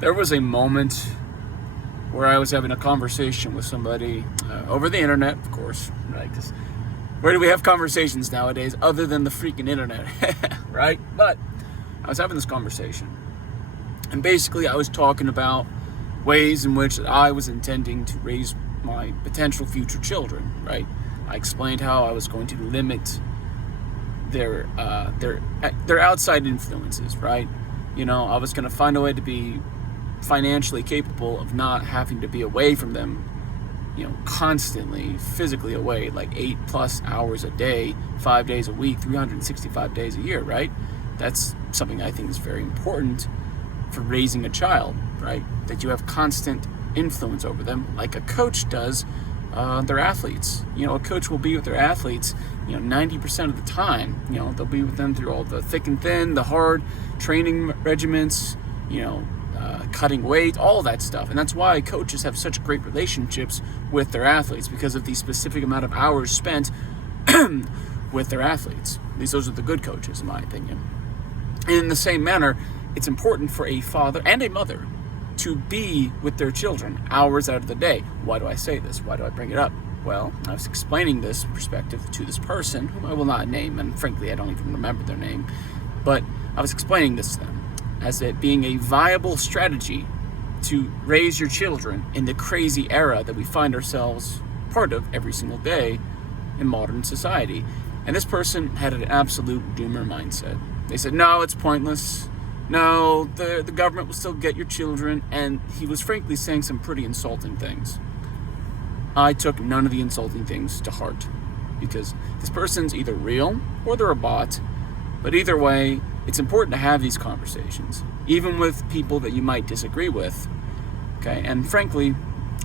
There was a moment where I was having a conversation with somebody over the internet, of course, right? 'Cause where do we have conversations nowadays other than the freaking internet, right? But I was having this conversation, and basically I was talking about ways in which I was intending to raise my potential future children, right? I explained how I was going to limit their outside influences, right? You know, I was going to find a way to be financially capable of not having to be away from them, you know, constantly physically away, like 8+ hours a day, 5 days a week, 365 days a year, right? That's something I think is very important for raising a child, right? That you have constant influence over them, like a coach does their athletes. You know, a coach will be with their athletes, you know, 90% of the time. You know, they'll be with them through all the thick and thin, the hard training regimens, you know, cutting weight, all that stuff. And that's why coaches have such great relationships with their athletes, because of the specific amount of hours spent with their athletes. At least those are the good coaches, in my opinion. And in the same manner, it's important for a father and a mother to be with their children hours out of the day. Why do I say this? Why do I bring it up? Well, I was explaining this perspective to this person, whom I will not name, and frankly, I don't even remember their name, but I was explaining this to them as it being a viable strategy to raise your children in the crazy era that we find ourselves part of every single day in modern society. And this person had an absolute doomer mindset. They said, no, it's pointless. No, the government will still get your children. And he was frankly saying some pretty insulting things. I took none of the insulting things to heart, because this person's either real or they're a bot. But either way, it's important to have these conversations, even with people that you might disagree with. Okay, and frankly,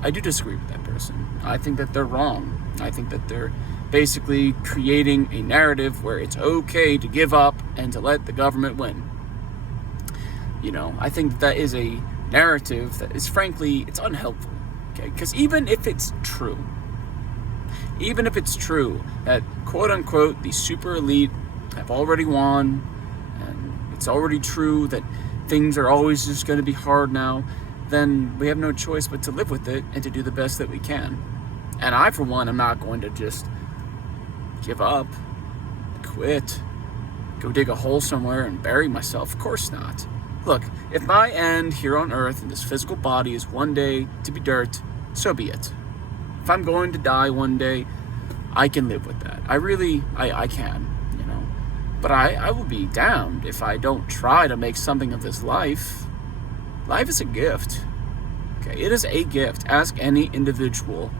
I do disagree with that person. I think that they're wrong. I think that they're basically creating a narrative where it's okay to give up and to let the government win. You know, I think that is a narrative that is, frankly, it's unhelpful. Okay, because even if it's true that quote unquote the super elite have already won, and it's already true that things are always just going to be hard now, then we have no choice but to live with it and to do the best that we can. And I, for one, am not going to just give up, quit, go dig a hole somewhere and bury myself. Of course not. Look, if my end here on earth in this physical body is one day to be dirt, so be it. If I'm going to die one day, I can live with that. I can, you know. But I will be damned if I don't try to make something of this life. Life is a gift. Okay, it is a gift. Ask any individual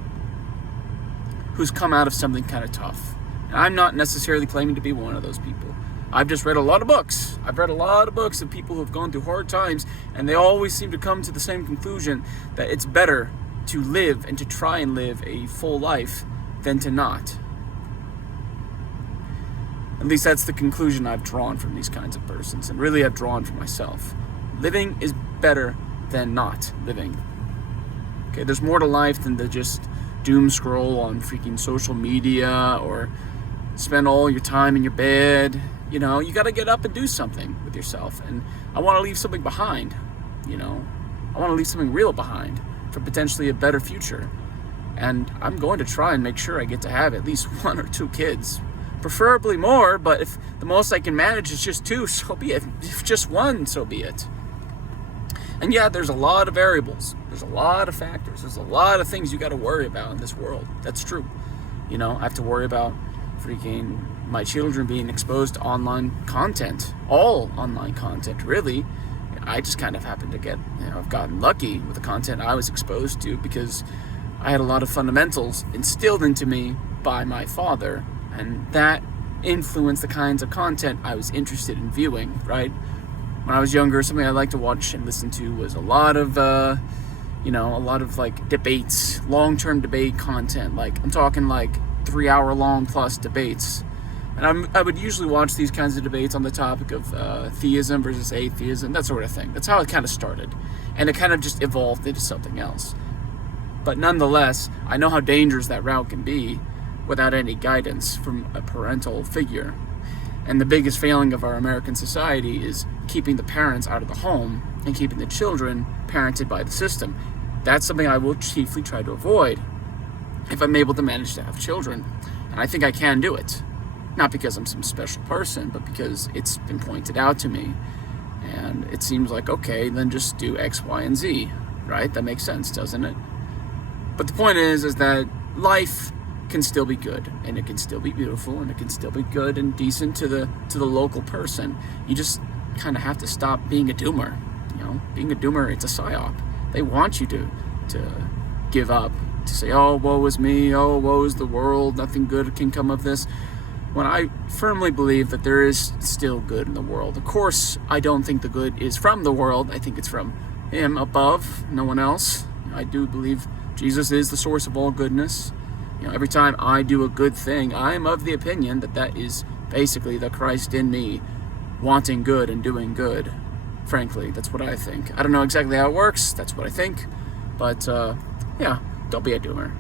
who's come out of something kind of tough. And I'm not necessarily claiming to be one of those people. I've just read a lot of books. I've read a lot of books of people who have gone through hard times, and they always seem to come to the same conclusion, that it's better to live and to try and live a full life than to not. At least that's the conclusion I've drawn from these kinds of persons, and really I've drawn for myself. Living is better than not living. Okay, there's more to life than to just doom scroll on freaking social media or spend all your time in your bed. You know, you got to get up and do something with yourself. And I want to leave something behind, you know. I want to leave something real behind for potentially a better future. And I'm going to try and make sure I get to have at least 1 or 2 kids. Preferably more, but if the most I can manage is just 2, so be it. If just 1, so be it. And yeah, there's a lot of variables. There's a lot of factors. There's a lot of things you got to worry about in this world. That's true. You know, I have to worry about freaking my children being exposed to online content, all online content, really. I just kind of happened to get, you know, I've gotten lucky with the content I was exposed to because I had a lot of fundamentals instilled into me by my father, and that influenced the kinds of content I was interested in viewing, right? When I was younger, something I liked to watch and listen to was a lot of like debates, long-term debate content. Like, I'm talking like 3-hour-long plus debates. And I would usually watch these kinds of debates on the topic of theism versus atheism, that sort of thing. That's how it kind of started. And it kind of just evolved into something else. But nonetheless, I know how dangerous that route can be without any guidance from a parental figure. And the biggest failing of our American society is keeping the parents out of the home and keeping the children parented by the system. That's something I will chiefly try to avoid if I'm able to manage to have children. And I think I can do it. Not because I'm some special person, but because it's been pointed out to me. And it seems like, okay, then just do X, Y, and Z, right? That makes sense, doesn't it? But the point is that life can still be good, and it can still be beautiful, and it can still be good and decent to the local person. You just kind of have to stop being a doomer. You know, being a doomer, it's a psyop. They want you to give up, to say, oh, woe is me, oh, woe is the world, nothing good can come of this. When I firmly believe that there is still good in the world. Of course, I don't think the good is from the world. I think it's from Him above, no one else. I do believe Jesus is the source of all goodness. You know, every time I do a good thing, I am of the opinion that that is basically the Christ in me wanting good and doing good. Frankly, that's what I think. I don't know exactly how it works. That's what I think. But, yeah, don't be a doomer.